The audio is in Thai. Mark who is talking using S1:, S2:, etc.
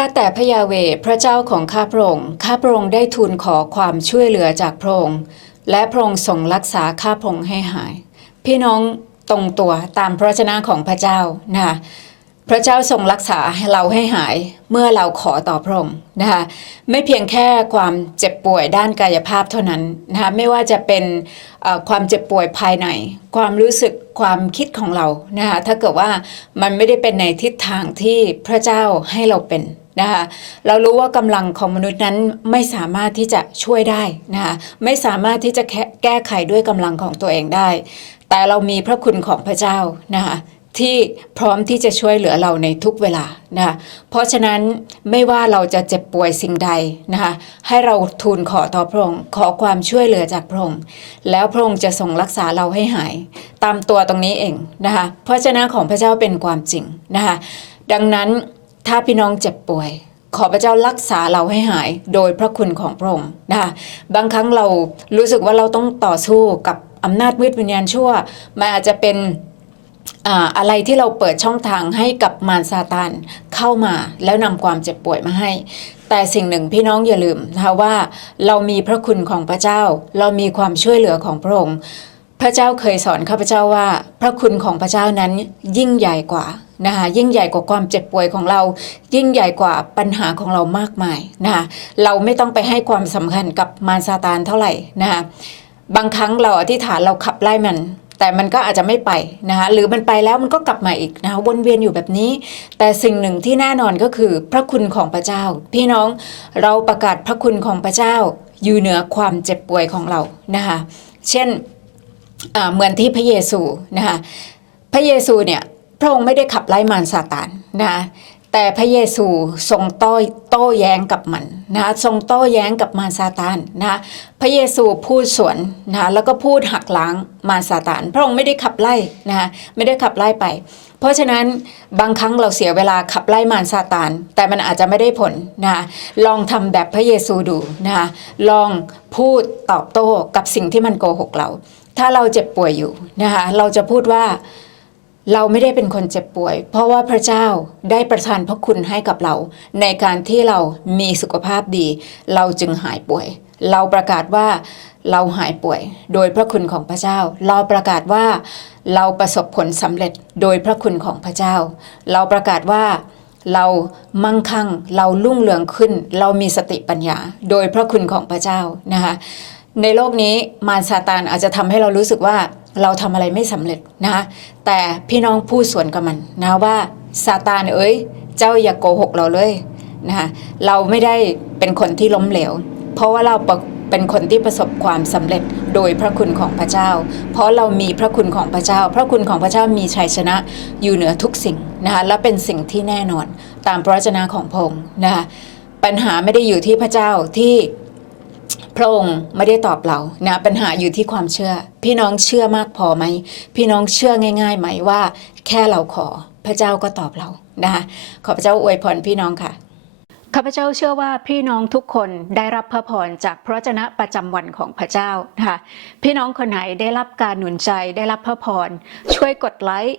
S1: ข้าแต่พระยาเวพระเจ้าของข้าพระองค์ข้าพระองค์ได้ทูลขอความช่วยเหลือจากพระองค์และพระองค์ทรงรักษาข้าพระองค์ให้หาย พี่น้องตรงตัวตามพระวจนะของพระเจ้านะคะพระเจ้าทรงรักษาเราให้หายเมื่อเราขอต่อพระองค์นะคะไม่เพียงแค่ความเจ็บป่วยด้านกายภาพเท่านั้นนะคะไม่ว่าจะเป็นความเจ็บป่วยภายใน ความรู้สึกความคิดของเรานะคะถ้าเกิดว่ามันไม่ได้เป็นในทิศทางที่พระเจ้าให้เราเป็น นะคะเรารู้ว่ากำลังของมนุษย์นั้นไม่สามารถที่จะช่วยได้นะคะไม่สามารถที่จะแค่แก้ไขด้วยกำลังของตัวเองได้ แต่เรามีพระคุณของพระเจ้านะคะที่พร้อมที่จะช่วยเหลือเราในทุกเวลานะคะเพราะฉะนั้นไม่ว่าเราจะเจ็บป่วยสิ่งใดนะคะให้เราทูลขอต่อพระองค์ขอความช่วยเหลือจากพระองค์แล้วพระองค์จะทรงรักษาเราให้หาย ตามตัวตรงนี้เองนะคะเพราะฉะนั้นของพระเจ้าเป็นความจริงนะคะดังนั้น ถ้าพี่น้องเจ็บป่วย ขอพระเจ้ารักษาเราให้หาย โดยพระคุณของพระองค์นะคะบางครั้งเรารู้สึกว่าเราต้องต่อสู้กับอำนาจมืดวิญญาณชั่วมันอาจจะเป็นอ่าอะไรที่เราเปิดช่องทางให้กับมารซาตานเข้ามาแล้วนำความเจ็บป่วยมาให้ แต่สิ่งหนึ่งพี่น้องอย่าลืมนะคะว่าเรามีพระคุณของพระเจ้า เรามีความช่วยเหลือของพระองค์ พระเจ้าเคยสอนข้าพเจ้าว่า พระคุณของพระเจ้านั้นยิ่งใหญ่กว่านะคะยิ่งใหญ่กว่าความเจ็บป่วยของเรา ยิ่งใหญ่กว่าปัญหาของเรามากมายนะคะเราไม่ต้องไปให้ความสำคัญกับมารซาตานเท่าไหร่นะคะบางครั้งเราอธิษฐานเราขับไล่มัน แต่มันก็อาจจะไม่ไปนะคะหรือมันไปแล้วมันก็กลับมาอีกนะคะวนเวียนอยู่แบบนี้ แต่สิ่งหนึ่งที่แน่นอนก็คือพระคุณของพระเจ้า พี่น้องเราประกาศพระคุณของพระเจ้า อยู่เหนือความเจ็บป่วยของเรานะคะเช่น เหมือนที่พระเยซูนะคะพระเยซูเนี่ยพระองค์ไม่ได้ขับไล่มารซาตานนะคะแต่พระเยซูทรงโต้โต้แย้งกับมันนะคะทรงโต้แย้งกับมารซาตานนะคะพระเยซูพูดสวนนะคะแล้วก็พูดหักล้างมารซาตานพระองค์ไม่ได้ขับไล่นะคะไม่ได้ขับไล่ไป เพราะฉะนั้นบางครั้งเราเสียเวลาขับไล่มารซาตาน แต่มันอาจจะไม่ได้ผลนะคะลองทำแบบพระเยซูดูนะคะลองพูดตอบโต้กับสิ่งที่มันโกหกเรา ถ้าเราเจ็บป่วยอยู่นะคะเราจะพูดว่าเราไม่ได้เป็นคนเจ็บป่วย เพราะว่าพระเจ้าได้ประทานพระคุณให้กับเรา ในการที่เรามีสุขภาพดี เราจึงหายป่วย เราประกาศว่าเราหายป่วย โดยพระคุณของพระเจ้า เราประกาศว่าเราประสบผลสำเร็จโดยพระคุณของพระเจ้า เราประกาศว่าเรามั่งคั่ง เรารุ่งเรืองขึ้น เรามีสติปัญญา โดยพระคุณของพระเจ้านะคะ ในโลกนี้มารซาตานอาจจะทำให้เรารู้สึกว่าเราทำอะไรไม่สำเร็จนะคะแต่พี่น้องพูดสวนกับมันนะว่าซาตานเอ้ย เจ้าอย่าโกหกเราเลยนะคะเราไม่ได้เป็นคนที่ล้มเหลว เพราะว่าเราเป็นคนที่ประสบความสำเร็จโดยพระคุณของพระเจ้า เพราะเรามีพระคุณของพระเจ้า พระคุณของพระเจ้ามีชัยชนะอยู่เหนือทุกสิ่งนะคะและเป็นสิ่งที่แน่นอนตามพระวจนะของพงค์นะคะปัญหาไม่ได้อยู่ที่พระเจ้าที่ พระองค์ไม่ได้ตอบเรานะปัญหาอยู่ที่ความเชื่อ พี่น้องเชื่อมากพอไหม พี่น้องเชื่อง่ายๆไหมว่า แค่เราขอพระเจ้าก็ตอบเรานะคะขอพระเจ้าอวยพรพี่น้องค่ะข้าพเจ้าเชื่อว่าพี่น้องทุกคนได้รับพระพรจากพระวจนะประจำวันของพระเจ้านะคะพี่น้องคนไหนได้รับการหนุนใจได้รับพระพรช่วยกดไลค์